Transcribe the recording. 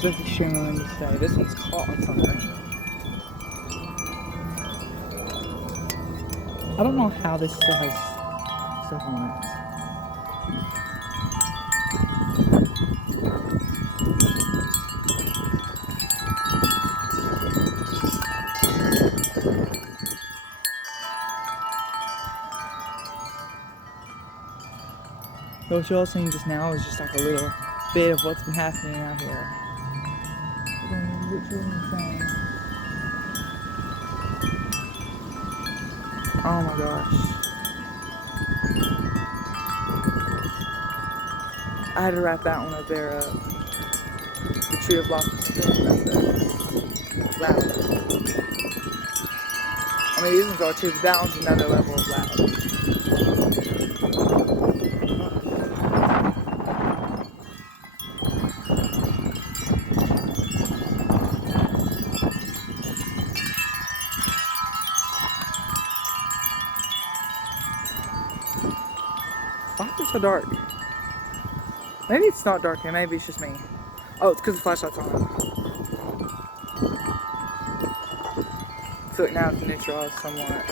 Looks like the stream will end today. This one's caught on something. I don't know how this still has stuff on it. What y'all seen just now is just like a little bit of what's been happening out here. Literally insane. Oh my gosh. I had to wrap that one up there up. The tree of life is loud. I mean, these ones are too, but that one's another level of loud. Why is it so dark? Maybe it's not dark here, maybe it's just me. Oh, it's because the flashlight's on. I feel like now it's neutralized somewhat.